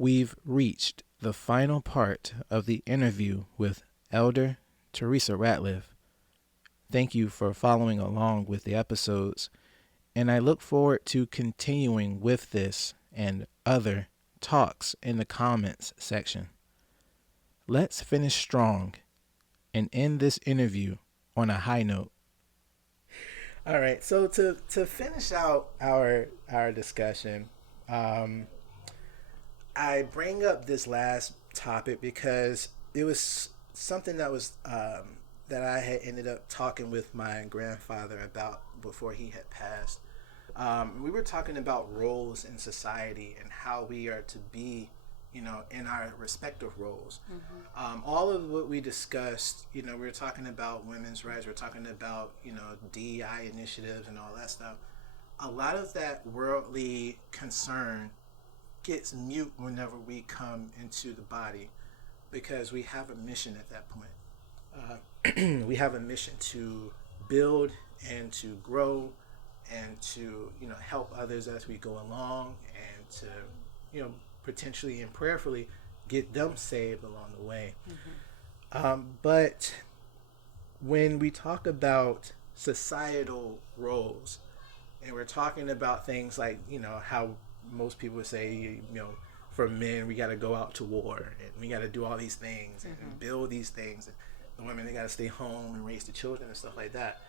We've reached the final part of the interview with Elder Theresa Ratliff. Thank you for following along with the episodes, and I look forward to continuing with this and other talks in the comments section. Let's finish strong and end this interview on a high note. All right, so to finish out our discussion, I bring up this last topic because it was something that I had ended up talking with my grandfather about before he had passed. We were talking about roles in society and how we are to be, in our respective roles. All of what we discussed, we were talking about women's rights, we were talking about, DEI initiatives and all that stuff. A lot of that worldly concern gets mute whenever we come into the body, because we have a mission at that point. We have a mission to build and to grow and to help others as we go along, and to potentially and prayerfully get them saved along the way. But when we talk about societal roles, and we're talking about things like how most people would say, for men we got to go out to war and we got to do all these things and build these things, and the women, they got to stay home and raise the children and stuff like that.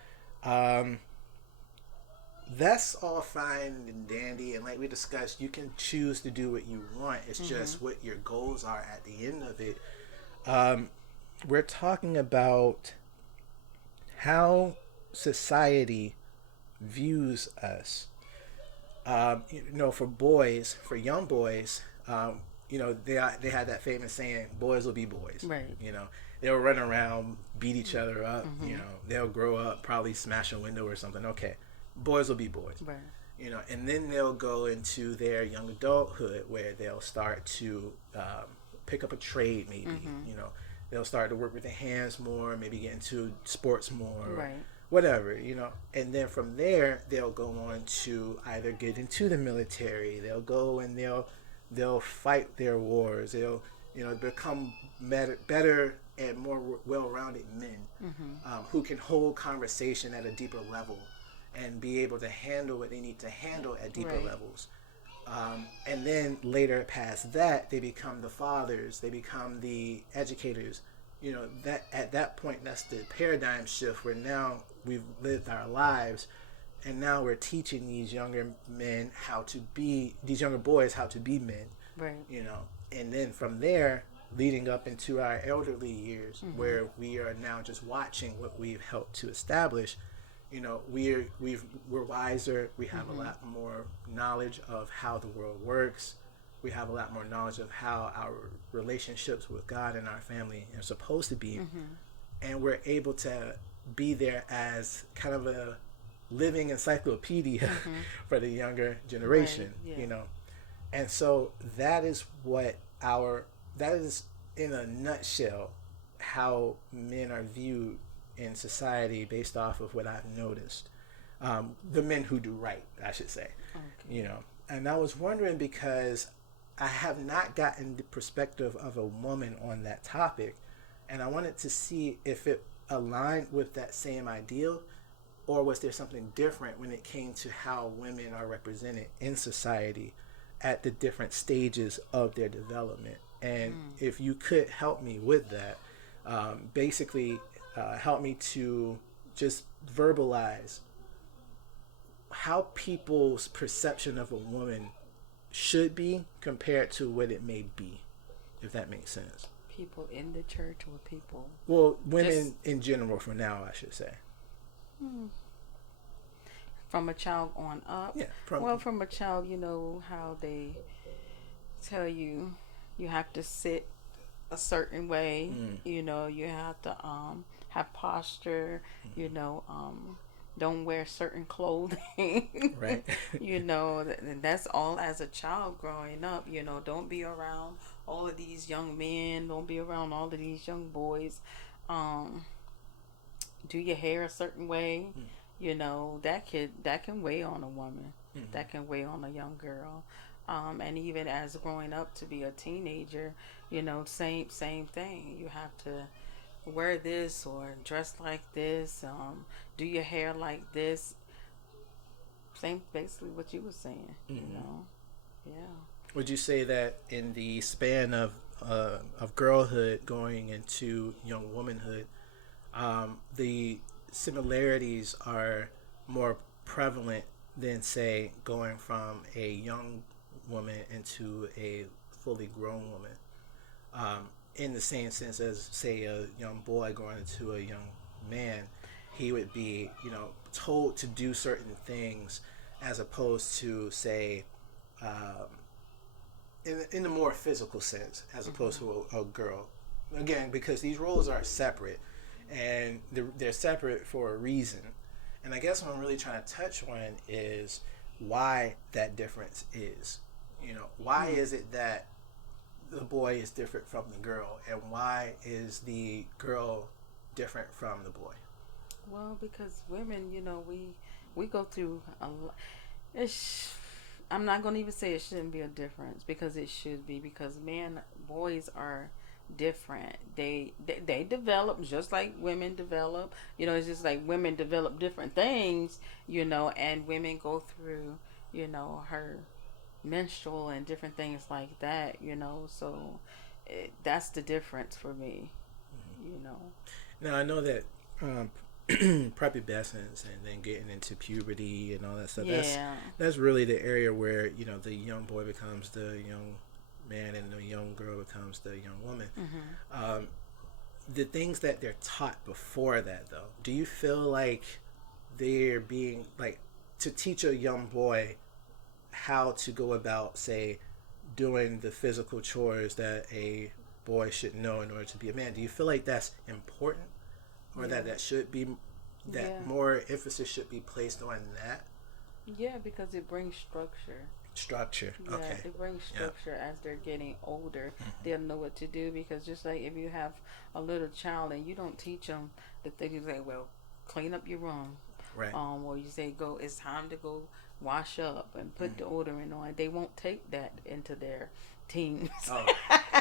That's all fine and dandy, and like we discussed, you can choose to do what you want. It's just what your goals are at the end of it. We're talking about how society views us. For young boys, they had that famous saying, "Boys will be boys." Right. They'll run around, beat each other up. They'll grow up, probably smash a window or something. Okay, boys will be boys. Right. And then they'll go into their young adulthood where they'll start to pick up a trade, maybe. They'll start to work with their hands more, maybe get into sports more. Right. Whatever, and then from there they'll go on to either get into the military. They'll go and they'll fight their wars. They'll become better and more well-rounded men who can hold conversation at a deeper level and be able to handle what they need to handle at deeper levels. And then later past that, they become the fathers. They become the educators. That at that point, that's the paradigm shift where now we've lived our lives, and now we're teaching these younger men these younger boys how to be men. Right. And then from there, leading up into our elderly years, where we are now just watching what we've helped to establish. We're wiser. We have a lot more knowledge of how the world works. We have a lot more knowledge of how our relationships with God and our family are supposed to be. And we're able to be there as kind of a living encyclopedia for the younger generation, And so that is in a nutshell how men are viewed in society based off of what I've noticed. The men who do right, I should say. Okay. And I was wondering, because I have not gotten the perspective of a woman on that topic, and I wanted to see if it aligned with that same ideal, or was there something different when it came to how women are represented in society at the different stages of their development. And if you could help me with that, basically help me to just verbalize how people's perception of a woman should be compared to what it may be, if that makes sense. People in the church or people? Well, women in general for now, I should say. From a child on up? Yeah. From a child, how they tell you have to sit a certain way. You have to have posture. Don't wear certain clothing. Right. That's all as a child growing up. Don't be around all of these young men. Don't be around all of these young boys. Do your hair a certain way. That can weigh on a woman. That can weigh on a young girl. And even as growing up to be a teenager, same thing. You have to wear this or dress like this, do your hair like this. Same, basically what you were saying. Yeah. Would you say that in the span of girlhood going into young womanhood, the similarities are more prevalent than, say, going from a young woman into a fully grown woman? In the same sense as, say, a young boy going into a young man, he would be, told to do certain things as opposed to, say, in the more physical sense, as opposed to a girl. Again, because these roles are separate, and they're separate for a reason. And I guess what I'm really trying to touch on is why that difference is. Why is it that the boy is different from the girl, and why is the girl different from the boy? Well, because women, we go through a lot. I'm not going to even say it shouldn't be a difference, because it should be, because boys are different. They develop just like women develop. It's just like women develop different things, and women go through, her menstrual and different things like that, so that's the difference for me. Now, I know that prepubescence and then getting into puberty and all that stuff, that's really the area where the young boy becomes the young man and the young girl becomes the young woman. The things that they're taught before that, though, do you feel like they're being, like, to teach a young boy how to go about, say, doing the physical chores that a boy should know in order to be a man? Do you feel like that's important, or that should be, that more emphasis should be placed on that? Yeah, because it brings structure. Yeah, Okay. it brings structure as they're getting older. They'll know what to do, because just like if you have a little child and you don't teach them the things, like, well, clean up your room, right? Or you say, it's time to go wash up and put deodorant on. They won't take that into their teens. Oh,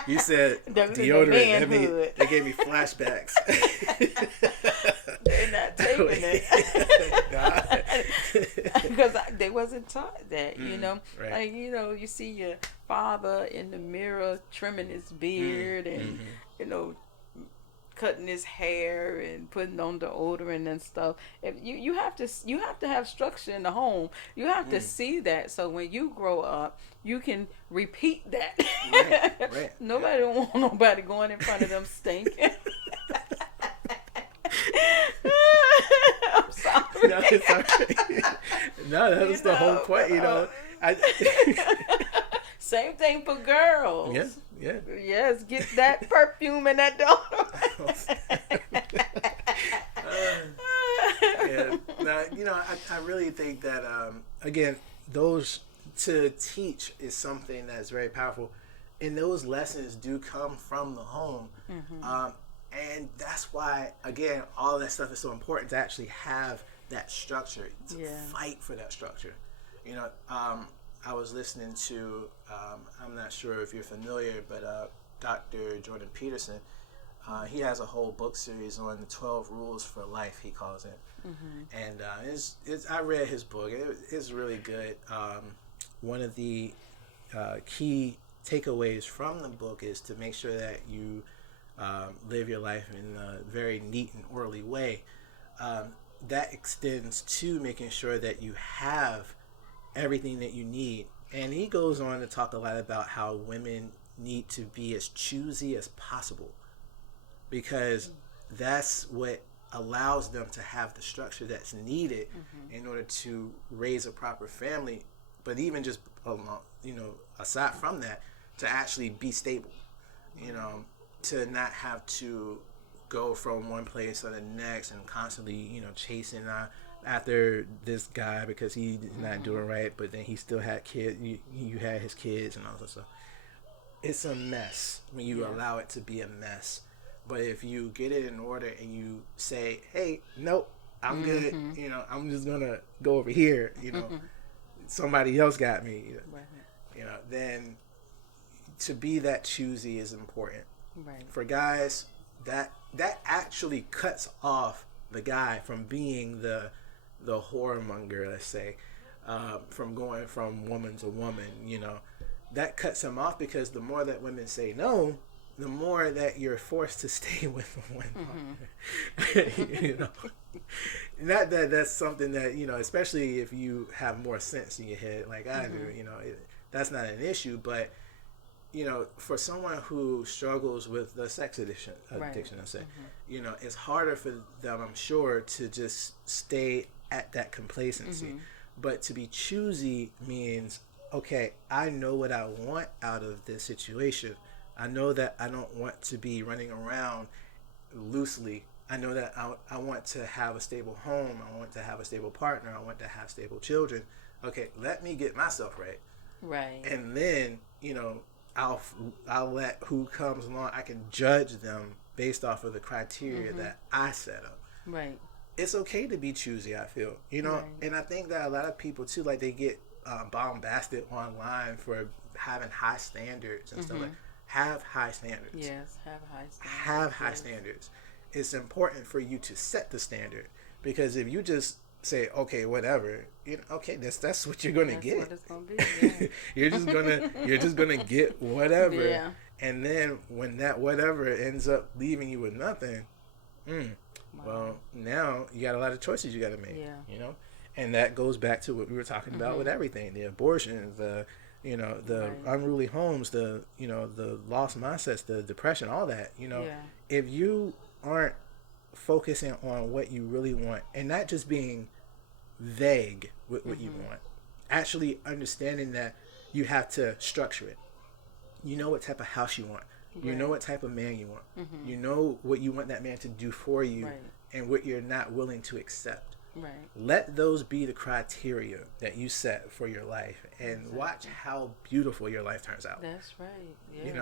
you said deodorant. They gave me flashbacks. They're not taking it because they wasn't taught that. Right. Like, you see your father in the mirror trimming his beard and cutting his hair and putting on deodorant and stuff. If you have to have structure in the home. You have to see that, so when you grow up, you can repeat that. Right. Nobody don't want nobody going in front of them stinking. I'm sorry. No, it's okay. No, that was the whole point. Same thing for girls. Yeah. Yes, get that perfume and that deodorant. Now, I really think that, again, those to teach is something that's very powerful. And those lessons do come from the home. And that's why, again, all that stuff is so important, to actually have that structure, to fight for that structure. I was listening to, I'm not sure if you're familiar, but Dr. Jordan Peterson, he has a whole book series on the 12 rules for life, he calls it. And I read his book. It's really good. One of the key takeaways from the book is to make sure that you live your life in a very neat and orderly way. That extends to making sure that you have everything that you need. And he goes on to talk a lot about how women need to be as choosy as possible, because that's what allows them to have the structure that's needed in order to raise a proper family. But even just aside from that, to actually be stable, to not have to go from one place to the next and constantly chasing after this guy because he's not doing right, but then he still had kids. You had his kids and all that stuff. It's a mess when you allow it to be a mess. But if you get it in order and you say, hey, nope, I'm good, I'm just gonna go over here, somebody else got me. then to be that choosy is important. Right. For guys, that actually cuts off the guy from being the whoremonger, let's say, from going from woman to woman. That cuts him off, because the more that women say no, the more that you're forced to stay with one partner. That's something that, especially if you have more sense in your head like I do, that's not an issue. But for someone who struggles with the sex addiction, Right. I say, it's harder for them, I'm sure, to just stay at that complacency. But to be choosy means, okay, I know what I want out of this situation. I know that I don't want to be running around loosely. I know that I want to have a stable home. I want to have a stable partner. I want to have stable children. Okay, let me get myself right. Right. And then, I'll let who comes along, I can judge them based off of the criteria that I set up. Right. It's okay to be choosy, I feel. Right. And I think that a lot of people, too, like, they get bombasted online for having high standards and stuff like that. Have high standards. Yes, have high standards. Have high standards. It's important for you to set the standard, because if you just say, okay, whatever, okay, that's what you're gonna get. That's what it's gonna be. Yeah. you're just gonna get whatever. Yeah. And then when that whatever ends up leaving you with nothing, well, now you got a lot of choices you got to make. Yeah. And that goes back to what we were talking about with everything: the abortion, the Right. unruly homes, the lost mindsets, the depression, all that. Yeah. If you aren't focusing on what you really want, and not just being vague with what you want, actually understanding that you have to structure it. You know what type of house you want. You know what type of man you want. You know what you want that man to do for you, and what you're not willing to accept. Right. Let those be the criteria that you set for your life, and watch how beautiful your life turns out. That's right. Yes.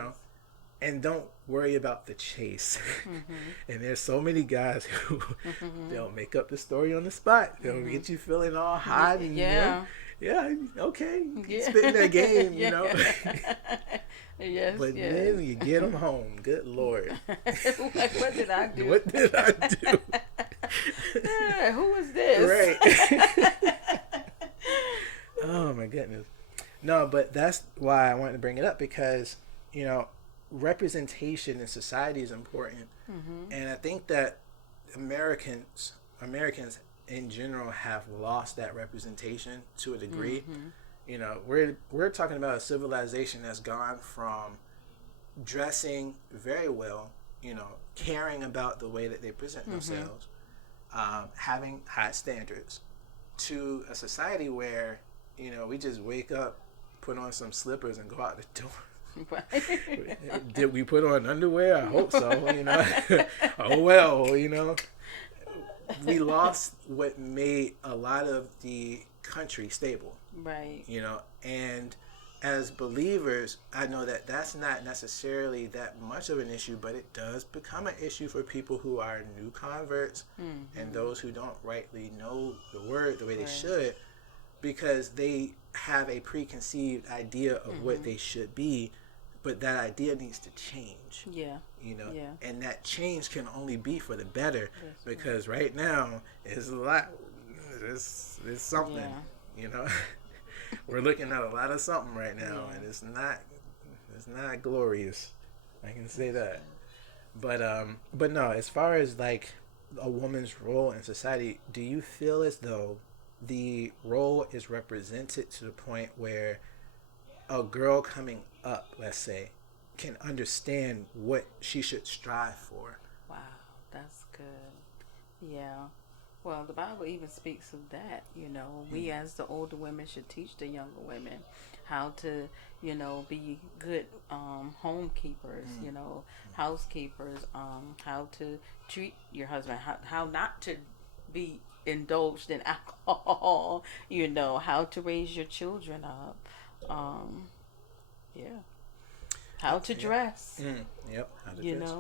And don't worry about the chase. And there's so many guys who they'll make up the story on the spot. They'll get you feeling all hot and okay, spitting their game, Yes. But then you get them home. Good Lord. Like, what did I do? What did I do? Who is this? Right. Oh my goodness. No, but that's why I wanted to bring it up, because representation in society is important, and I think that Americans in general have lost that representation to a degree. We're talking about a civilization that's gone from dressing very well, caring about the way that they present themselves, having high standards, to a society where we just wake up, put on some slippers, and go out the door. Right. Did we put on underwear? I hope so. Oh well. We lost what made a lot of the country stable. Right. And as believers, I know that that's not necessarily that much of an issue, but it does become an issue for people who are new converts and those who don't rightly know the word the way they should, because they have a preconceived idea of what they should be, but that idea needs to change. Yeah. And that change can only be for the better, because right now it's a lot. It's something. We're looking at a lot of something right now, and it's not glorious. I can say that. But no, as far as like a woman's role in society, do you feel as though the role is represented to the point where a girl coming up, let's say, can understand what she should strive for? Wow, that's good. Yeah. Well, the Bible even speaks of that. We as the older women should teach the younger women how to, be good homekeepers, housekeepers, how to treat your husband, how not to be indulged in alcohol, how to raise your children up. How to dress. Yep. How to dress.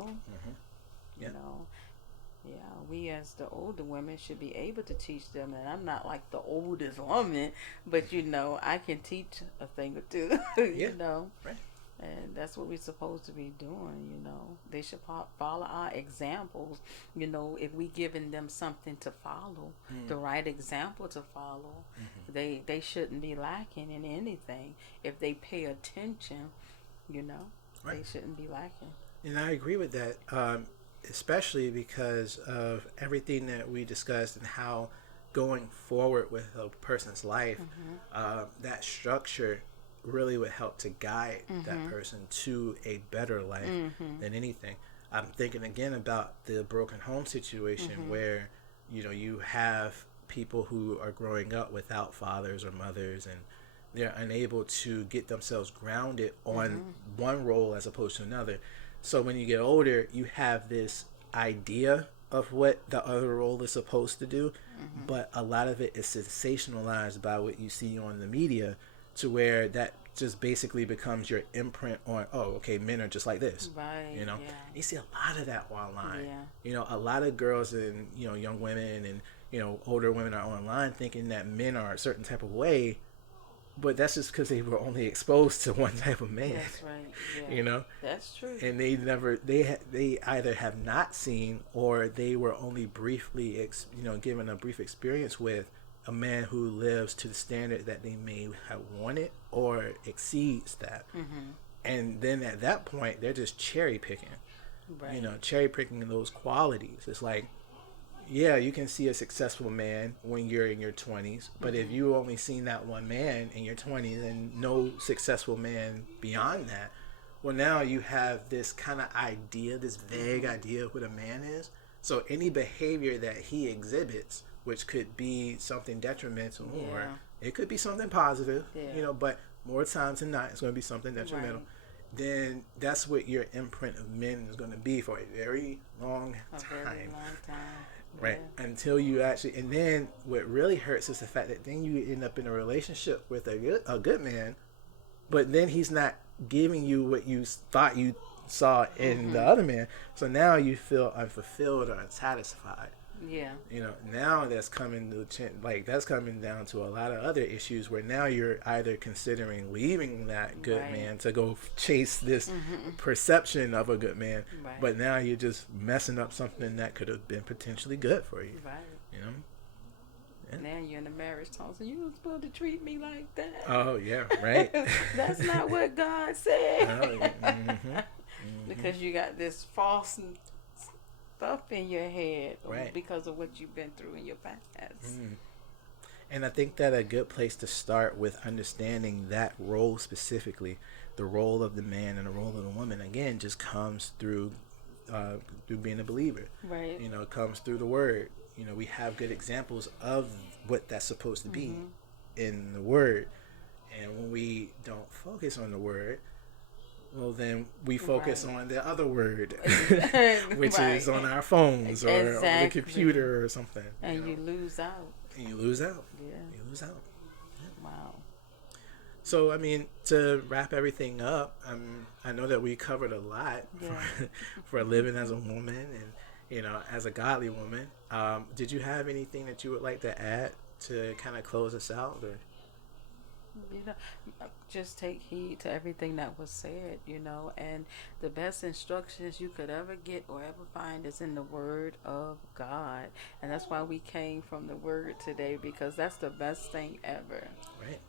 You Yeah, we as the older women should be able to teach them. And I'm not like the oldest woman, but I can teach a thing or two, Yeah. you know. Right. And that's what we're supposed to be doing. They should follow our examples, if we giving them something to follow, the right example to follow. They shouldn't be lacking in anything. If they pay attention, Right. they shouldn't be lacking. And I agree with that, especially because of everything that we discussed and how going forward with a person's life, that structure really would help to guide that person to a better life than anything. I'm thinking again about the broken home situation where, you have people who are growing up without fathers or mothers, and they're unable to get themselves grounded on one role as opposed to another. So when you get older, you have this idea of what the other role is supposed to do, but a lot of it is sensationalized by what you see on the media, to where that just basically becomes your imprint on, oh, okay, men are just like this. Right. Yeah. You see a lot of that online. Yeah. A lot of girls and, young women and, older women are online thinking that men are a certain type of way, but that's just because they were only exposed to one type of man. That's right. Yeah. That's true. And they either have not seen, or they were only briefly given a brief experience with a man who lives to the standard that they may have wanted or exceeds that. And then at that point, they're just cherry picking. Right. Cherry picking those qualities. It's like, yeah, you can see a successful man when you're in your 20s, but if you only seen that one man in your 20s and no successful man beyond that, well, now you have this kind of idea, this vague idea of what a man is. So any behavior that he exhibits, which could be something detrimental, or it could be something positive, but more times than not, it's going to be something detrimental. Right. Then that's what your imprint of men is going to be for a very long time. Very long time. Right. Until you actually, and then what really hurts is the fact that then you end up in a relationship with a good man, but then he's not giving you what you thought you saw in the other man. So now you feel unfulfilled or unsatisfied. Yeah. Now that's coming down to a lot of other issues where now you're either considering leaving that good man to go chase this perception of a good man, but now you're just messing up something that could have been potentially good for you. Right. Yeah. Now you're in a marriage talk, so you were supposed to treat me like that. Oh yeah, right. That's not what God said. Oh, yeah. Because you got this false stuff in your head, right, because of what you've been through in your past. And I think that a good place to start with understanding that role specifically, the role of the man and the role of the woman, again, just comes through being a believer. Right. It comes through the word. We have good examples of what that's supposed to be in the word. And when we don't focus on the word, well, then we focus on the other word, which is on our phones or on the computer or something. And you lose out. And you lose out. Yeah. You lose out. Yeah. Wow. So, I mean, to wrap everything up, I know that we covered a lot for living as a woman and, as a godly woman. Did you have anything that you would like to add to kind of close us out? Or? Just take heed to everything that was said, and the best instructions you could ever get or ever find is in the Word of God. And that's why we came from the Word today, because that's the best thing ever. Right.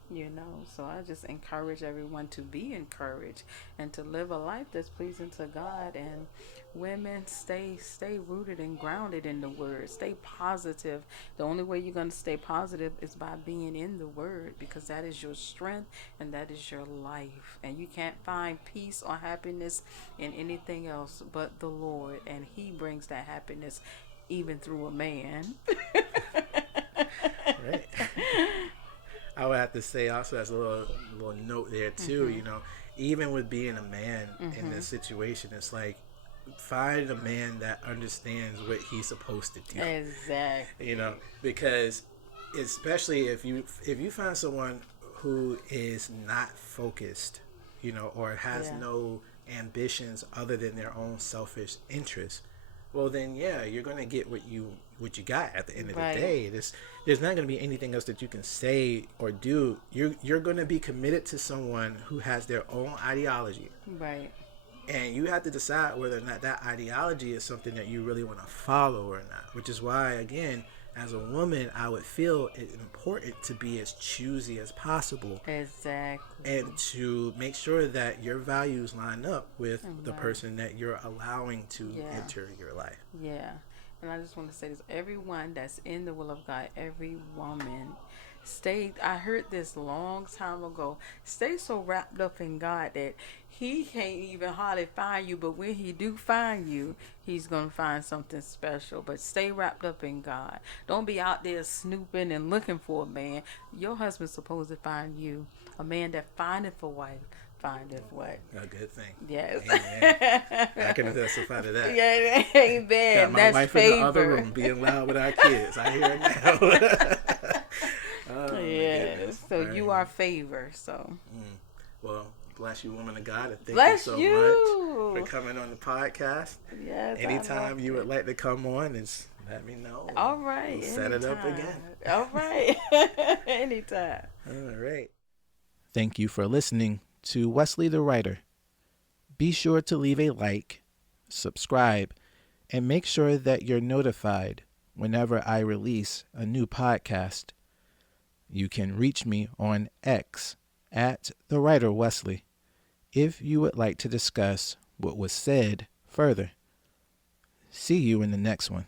So I just encourage everyone to be encouraged and to live a life that's pleasing to God. And women, stay rooted and grounded in the Word. Stay positive. The only way you're going to stay positive is by being in the Word, because that is your strength and that is your life. And you can't find peace or happiness in anything else but the Lord. And He brings that happiness even through a man. Right. I would have to say also, as a little note there too, even with being a man in this situation, it's like, find a man that understands what he's supposed to do. Exactly. Because especially if you find someone who is not focused, or has no ambitions other than their own selfish interests, well then yeah, you're gonna get what you got at the end of the Right. day. There's not gonna be anything else that you can say or do. You're gonna be committed to someone who has their own ideology, Right. and you have to decide whether or not that ideology is something that you really want to follow or not. Which is why, again, as a woman, I would feel it important to be as choosy as possible Exactly. and to make sure that your values line up with the Right. person that you're allowing to Yeah. enter your life. Yeah. And I just want to say this, everyone that's in the will of God, every woman, I heard this long time ago, stay so wrapped up in God that he can't even hardly find you, but when he do find you, he's going to find something special. But stay wrapped up in God. Don't be out there snooping and looking for a man. Your husband's supposed to find you. A man that findeth a wife findeth what? A good thing. Yes. Amen. I can testify to that. Yeah, amen. Got my That's wife favor. in the other room being loud with our kids. I hear it now. Oh, Yes. So you are favor. So Well, bless you, woman of God, and thank bless you so you much for coming on the podcast. Yes. I Anytime love you it. would like to come on, just let me know. All right. We'll set it up anytime. again. All right. Anytime. All right. Thank you for listening to Wesley the Writer. Be sure to leave a like, subscribe, and make sure that you're notified whenever I release a new podcast. You can reach me on X at The Writer Wesley if you would like to discuss what was said further. See you in the next one.